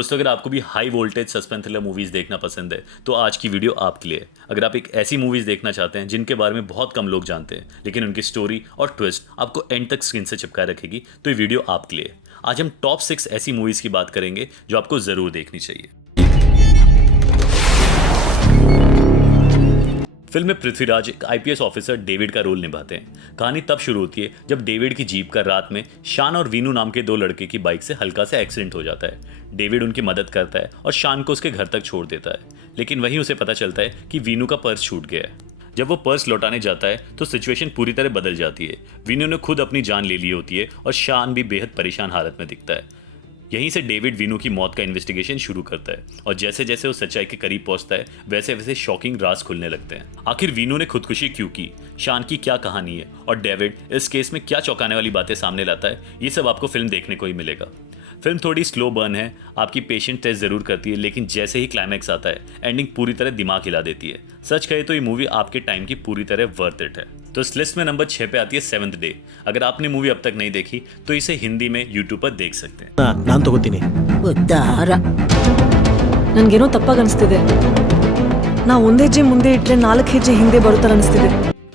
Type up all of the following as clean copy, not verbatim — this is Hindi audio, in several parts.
दोस्तों, अगर आपको भी high voltage suspense thriller movies देखना पसंद है तो आज की वीडियो आपके लिए। अगर आप एक ऐसी मूवीज़ देखना चाहते हैं जिनके बारे में बहुत कम लोग जानते हैं लेकिन उनकी स्टोरी और ट्विस्ट आपको एंड तक स्क्रीन से चिपकाए रखेगी, तो ये वीडियो आपके लिए। आज हम टॉप 6 ऐसी मूवीज़ की बात करेंगे जो आपको ज़रूर देखनी चाहिए। फिल्म में पृथ्वीराज एक आईपीएस ऑफिसर डेविड का रोल निभाते हैं। कहानी तब शुरू होती है जब डेविड की जीप का रात में शान और वीनू नाम के दो लड़के की बाइक से हल्का सा एक्सीडेंट हो जाता है। डेविड उनकी मदद करता है और शान को उसके घर तक छोड़ देता है, लेकिन वहीं उसे पता चलता है कि वीनू का पर्स छूट गया है। जब वो पर्स लौटाने जाता है तो सिचुएशन पूरी तरह बदल जाती है। वीनू ने खुद अपनी जान ले ली होती है और शान भी बेहद परेशान हालत में दिखता है। यहीं से डेविड वीनू की मौत का इन्वेस्टिगेशन शुरू करता है और जैसे जैसे वो सच्चाई के करीब पहुंचता है वैसे वैसे शॉकिंग राज खुलने लगते हैं। आखिर वीनू ने खुदकुशी क्यों की, शान की क्या कहानी है और डेविड इस केस में क्या चौंकाने वाली बातें सामने लाता है, ये सब आपको फिल्म देखने को ही मिलेगा। फिल्म थोड़ी स्लो बर्न है, आपकी पेशेंस टेस्ट जरूर करती है, लेकिन जैसे ही क्लाइमैक्स आता है एंडिंग पूरी तरह दिमाग हिला देती है। सच कहे तो ये मूवी आपके टाइम की पूरी तरह वर्थ इट है। तो इस लिस्ट में नंबर 6 पे आती है सेवंथ डे। अगर आपने मूवी अब तक नहीं देखी तो इसे हिंदी में यूट्यूब पर देख सकते हैं। ನಾನು ತಗೋತೀನಿ ಉದ್ಧಾರ ನನ್ಗೇನೋ ತಪ್ಪಾಗಿ ಅನಿಸ್ತಿದೆ. ನಾವು ಒಂದೇ ಹೆಜ್ಜೆ ಮುಂದೆ ಇಟ್ರೆ 4 ಹೆಜ್ಜೆ ಹಿಂದೆ ಬರುತ್ತಾರೆ ಅನಿಸ್ತಿದೆ.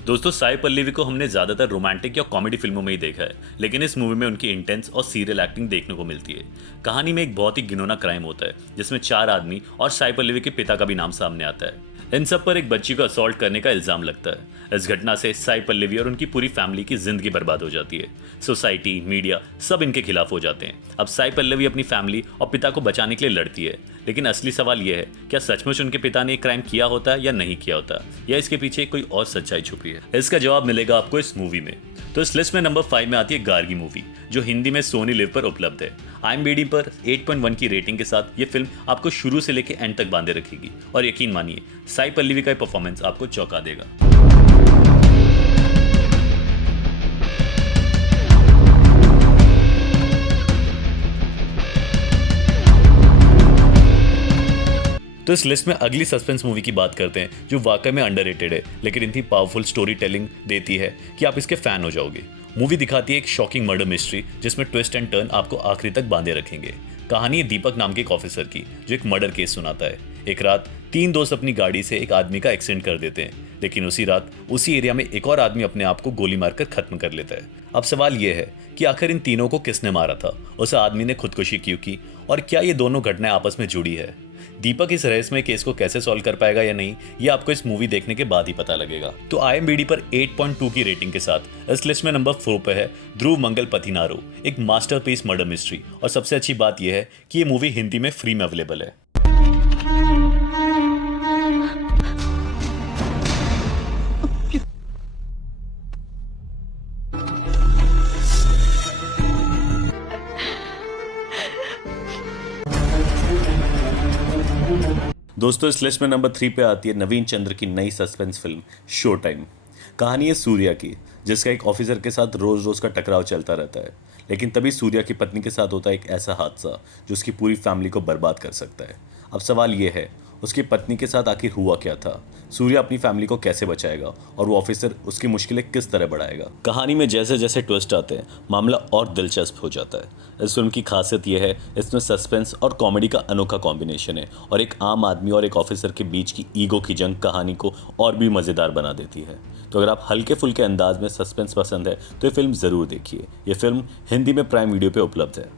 दोस्तों, साई पल्लवी को हमने ज्यादातर रोमांटिक या कॉमेडी फिल्मों में ही देखा है, लेकिन इस मूवी में उनकी इंटेंस और सीरियल एक्टिंग देखने को मिलती है। कहानी में एक बहुत ही घिनौना क्राइम होता है जिसमें 4 आदमी और साई पल्लवी के पिता का भी नाम सामने आता है। इन सब पर एक बच्ची को असॉल्ट करने का इल्जाम लगता है। इस घटना से साई पल्लवी और उनकी पूरी फैमिली की जिंदगी बर्बाद हो जाती है। सोसाइटी, मीडिया सब इनके खिलाफ हो जाते हैं। अब साई पल्लवी अपनी फैमिली और पिता को बचाने के लिए लड़ती है, लेकिन असली सवाल यह है, क्या सचमुच उनके पिता ने एक क्राइम किया होता है या नहीं किया होता, या इसके पीछे कोई और सच्चाई छुपी है? इसका जवाब मिलेगा आपको इस मूवी में। तो इस लिस्ट में नंबर 5 में आती है गार्गी मूवी, जो हिंदी में सोनी लिव पर उपलब्ध है। IMDb पर 8.1 की रेटिंग के साथ ये फिल्म आपको शुरू से लेकर एंड तक बांधे रखेगी और यकीन मानिए साई पल्लवी का परफॉर्मेंस आपको चौंका देगा। तो इस लिस्ट में अगली सस्पेंस मूवी की बात करते हैं जो वाकई में अंडररेटेड है, लेकिन इतनी पावरफुल स्टोरी टेलिंग देती है कि आप इसके फैन हो जाओगे। मूवी दिखाती है एक शॉकिंग मर्डर मिस्ट्री जिसमें ट्विस्ट एंड टर्न आपको आखिरी तक बांधे रखेंगे। कहानी है दीपक नाम के एक ऑफिसर की जो एक मर्डर केस सुनाता है। एक रात 3 दोस्त अपनी गाड़ी से एक आदमी का एक्सीडेंट कर देते हैं, लेकिन उसी रात उसी एरिया में एक और आदमी अपने आप को गोली मारकर खत्म कर लेता है। अब सवाल यह है कि आखिर इन तीनों को किसने मारा था, उस आदमी ने खुदकुशी क्यों की और क्या ये दोनों घटनाएं आपस में जुड़ी है? दीपक इस रहस्यमय केस को कैसे सॉल्व कर पाएगा या नहीं, ये आपको इस मूवी देखने के बाद ही पता लगेगा। तो IMDb पर 8.2 की रेटिंग के साथ इस लिस्ट में नंबर 4 पे है ध्रुव मंगल पथिनारो, एक मास्टरपीस मर्डर मिस्ट्री। और सबसे अच्छी बात यह है कि ये मूवी हिंदी में फ्री में अवेलेबल है। दोस्तों, इस लिस्ट में नंबर 3 पे आती है नवीन चंद्र की नई सस्पेंस फिल्म शो टाइम। कहानी है सूर्या की, जिसका एक ऑफिसर के साथ रोज रोज का टकराव चलता रहता है, लेकिन तभी सूर्या की पत्नी के साथ होता है एक ऐसा हादसा जो उसकी पूरी फैमिली को बर्बाद कर सकता है। अब सवाल यह है, उसकी पत्नी के साथ आखिर हुआ क्या था? सूर्या अपनी फैमिली को कैसे बचाएगा और वो ऑफिसर उसकी मुश्किलें किस तरह बढ़ाएगा? कहानी में जैसे जैसे ट्विस्ट आते हैं मामला और दिलचस्प हो जाता है। इस फिल्म की खासियत यह है, इसमें सस्पेंस और कॉमेडी का अनोखा कॉम्बिनेशन है और एक आम आदमी और एक ऑफिसर के बीच की ईगो की जंग कहानी को और भी मज़ेदार बना देती है। तो अगर आप हल्के फुल्के अंदाज में सस्पेंस पसंद है तो ये फिल्म ज़रूर देखिए। ये फिल्म हिंदी में प्राइम वीडियो पे उपलब्ध है।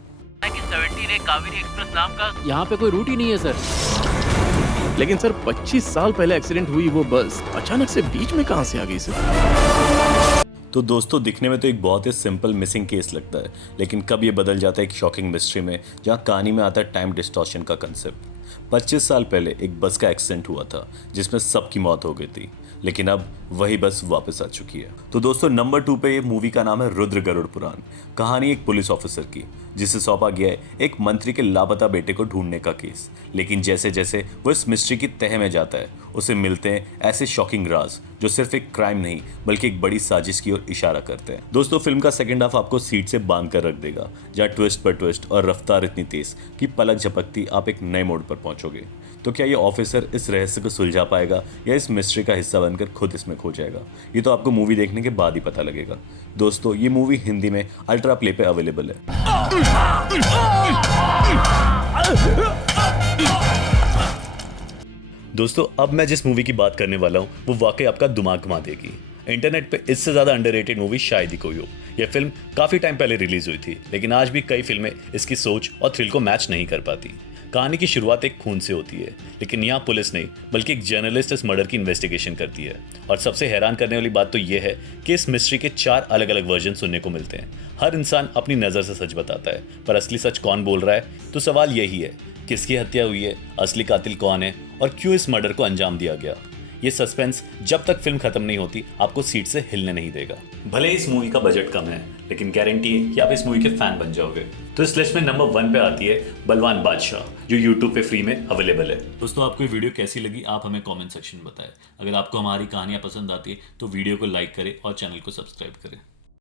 17 एक कावेरी एक्सप्रेस नाम का यहाँ पे कोई रूट ही नहीं है सर। लेकिन सर 25 साल पहले एक्सीडेंट हुई वो बस अचानक से बीच में कहां से आ गई सर? तो दोस्तों, दिखने में तो एक बहुत ही सिंपल मिसिंग केस लगता है, लेकिन कब ये बदल जाता है एक शॉकिंग मिस्ट्री में, जहाँ कहानी में आता है टाइम डिस्टॉर्शन का कंसेप्ट। 25 साल पहले एक बस का एक्सीडेंट हुआ था जिसमें सबकी मौत हो गई थी, लेकिन अब वही बस वापस आ चुकी है। तो दोस्तों, नंबर 2 पे ये मूवी का नाम है रुद्र गरुड़ पुराण। कहानी एक पुलिस ऑफिसर की जिसे सौंपा गया है एक मंत्री के लापता बेटे को ढूंढने का केस, लेकिन जैसे जैसे वो इस मिस्ट्री की तह में जाता है उसे मिलते हैं ऐसे शॉकिंग राज जो सिर्फ एक क्राइम नहीं बल्कि एक बड़ी साजिश की ओर इशारा करते हैं। दोस्तों, फिल्म का सेकंड हाफ आपको सीट से बांध कर रख देगा, जहाँ ट्विस्ट पर ट्विस्ट और रफ्तार इतनी तेज कि पलक झपकती आप एक नए मोड़ पर पहुंचोगे। तो क्या ये ऑफिसर इस रहस्य को सुलझा पाएगा या इस मिस्ट्री का हिस्सा बनकर खुद इसमें खो जाएगा? ये तो आपको मूवी देखने के बाद ही पता लगेगा। दोस्तों, ये मूवी हिंदी में अल्ट्रा प्ले पे अवेलेबल है। दोस्तों अब मैं जिस मूवी की बात करने वाला हूँ वो वाकई आपका दिमाग घुमा देगी। इंटरनेट पे इससे ज़्यादा अंडररेटेड मूवी शायद ही कोई हो। यह फिल्म काफ़ी टाइम पहले रिलीज हुई थी, लेकिन आज भी कई फिल्में इसकी सोच और थ्रिल को मैच नहीं कर पाती। कहानी की शुरुआत एक खून से होती है, लेकिन यहाँ पुलिस नहीं बल्कि एक जर्नलिस्ट इस मर्डर की इन्वेस्टिगेशन करती है। और सबसे हैरान करने वाली बात तो यह है कि इस मिस्ट्री के 4 अलग अलग वर्जन सुनने को मिलते हैं। हर इंसान अपनी नज़र से सच बताता है, पर असली सच कौन बोल रहा है? तो सवाल यही है, किसकी हत्या हुई है, असली कातिल कौन है और क्यों इस मर्डर को अंजाम दिया गया? ये सस्पेंस जब तक फिल्म खत्म नहीं होती आपको सीट से हिलने नहीं देगा। भले इस मूवी का बजट कम है, लेकिन गारंटी है कि आप इस मूवी के फैन बन जाओगे। तो इस लिस्ट में नंबर 1 पे आती है बलवान बादशाह, जो YouTube पे फ्री में अवेलेबल है। दोस्तों आपको ये वीडियो कैसी लगी आप हमें कमेंट सेक्शन में बताएं। अगर आपको हमारी कहानियां पसंद आती है तो वीडियो को लाइक करें और चैनल को सब्सक्राइब करें।